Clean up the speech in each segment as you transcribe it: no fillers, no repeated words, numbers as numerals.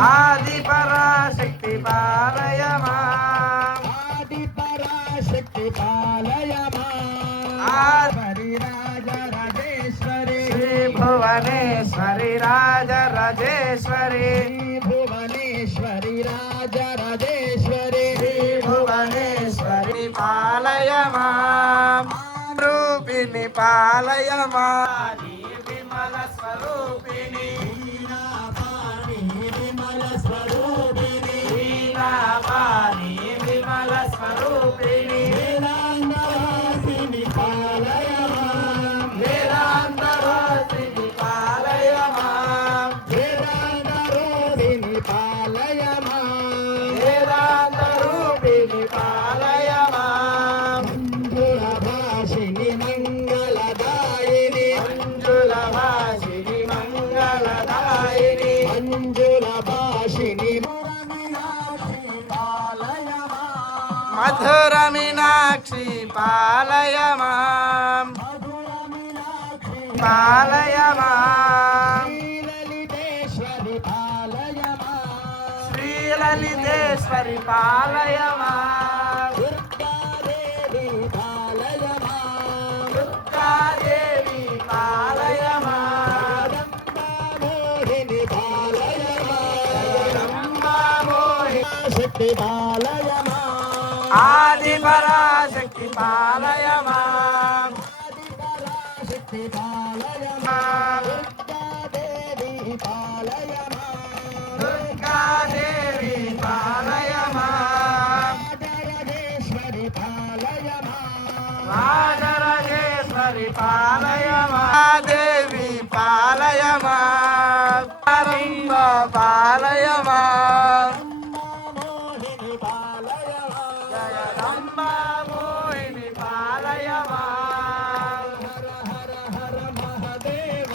ఆది పరాశక్తి పాలయ మాం ఆది పరాశక్తి పాలయ రాజరాజేశ్వరి శ్రీ భువనేశ్వరి రాజరాజేశ్వరి భువనేశ్వరి రాజరాజేశ్వరి భువనేశ్వరి పాలయ మాం రూపిణి పాలయ మాం విమల స్వరూపిణి విమల స్వరూపిణి వీణాపాణి విమల స్వరూపిణి వేదాంతవాసిని పాలయ వేదాంతవాసిని పాలయ మాం వేదాంతరూపిణి పాలయ వేదాంత రూపిణి పాలయ మాం మంజుల భాషిని మంగళదాయిని మంజుల వాసిని మంగళదాయిని మంజుల భాషిని మధుర మీనాక్షి పాలయ మాం పాలయ మాం లలితేశ్వరి పాలయ శ్రీలలితేశ్వరి పాలయ మాం దుర్గాదేవి పాలయ దుర్గాదేవి పాలయ మాం మోహిని పాలయ జగదంబామోహిని శక్తి పాలయ ఆది పరాశక్తి పాలయ మాం శక్తి పాలయ మాం దుర్గాదేవి పాలయ దుర్గాదేవి పాలయ మాం రాజరాజేశ్వరి పాలయ రాజరాజేశ్వరి పాలయ మాం దేవి పాలయ మాం పరంబ పాలయ మాం మోహిని పాలయ జగదంబ మోహిని పాలయ మాం హర హర మహదేవ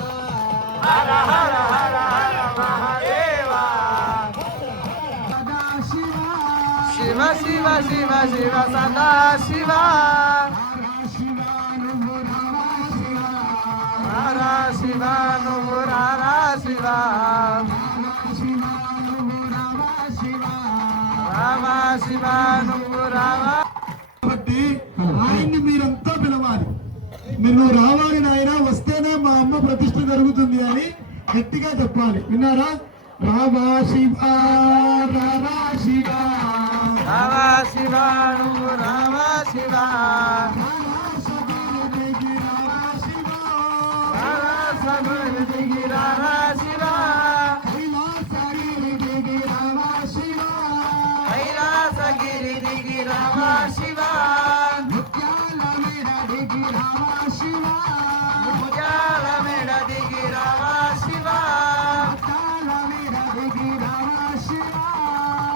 హర హర హర హర మహాదేవా సదాశివ శివ శివ శివ శివ సదా శివ రారా శివ నువ్వు రారా శివ రామా శివ నువ్వు రావా కాబట్టి ఆయన్ని మీరంతా పిలవాలి. మీరు నువ్వు రావాలి నాయన, వస్తేనే మా అమ్మ ప్రతిష్ఠ జరుగుతుంది అని గట్టిగా చెప్పాలి. విన్నారా? రావా శివ రారా శివ రావా శివ నువ్వు రావా శివ రారా సగులు దిగి రారా శివ కైలాసగిరి దిగి రావా శివ ముత్యాల మెడ దిగి రావా శివ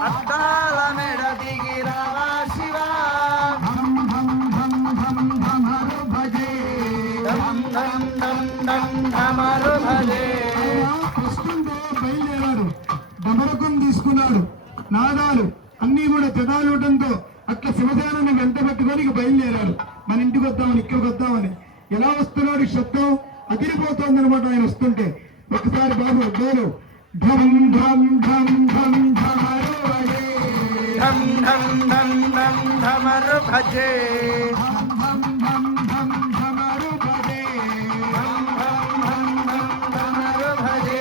అద్దాల మెడ దిగి రావా శివ ధం ధం ధం ధం ధమరు భజే వస్తుంటే బయలుదేరాడు, డమరకం తీసుకున్నాడు, నాదాలు అన్ని కూడా చదాలువడంతో అట్లా శివసేనని వెంట పెట్టుకొని ఇక బయలుదేరాడు. మన ఇంటికి వద్దామని, ఇక్కడికి వద్దామని. ఎలా వస్తున్నాడు? శబ్దం అదిరిపోతుంది అనమాట ఆయన వస్తుంటే. ఒకసారి బాబు గోలు ఢం ఢం ఢం ఢం ఢమరు భజే ధం ధం ధం ధం ధమరు భజే ఢం ఢం ఢం ఢం ఢమరు భజే ధం ధం ధం ధం ధమరు భజే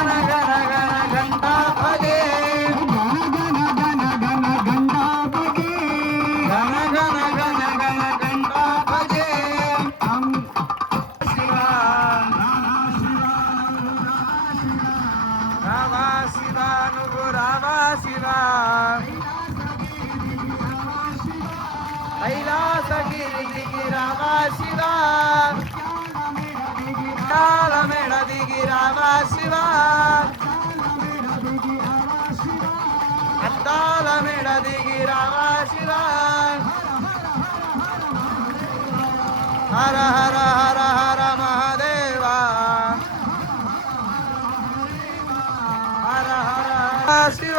గణ గణ గణ ఘంటా భజే గణ గణ గణ గండా భజే గణ గణ గణ గణ ఘంటా భజే శివ రావా శివ నువ్వు రావా శివ కైలాసగిరి దిగి రావా శివ తాళ మెడ దిగి రావా శివ అద్దాల మెడ దిగి రావా శివ హర హర హర హర మహాదేవా హర హర హర శివ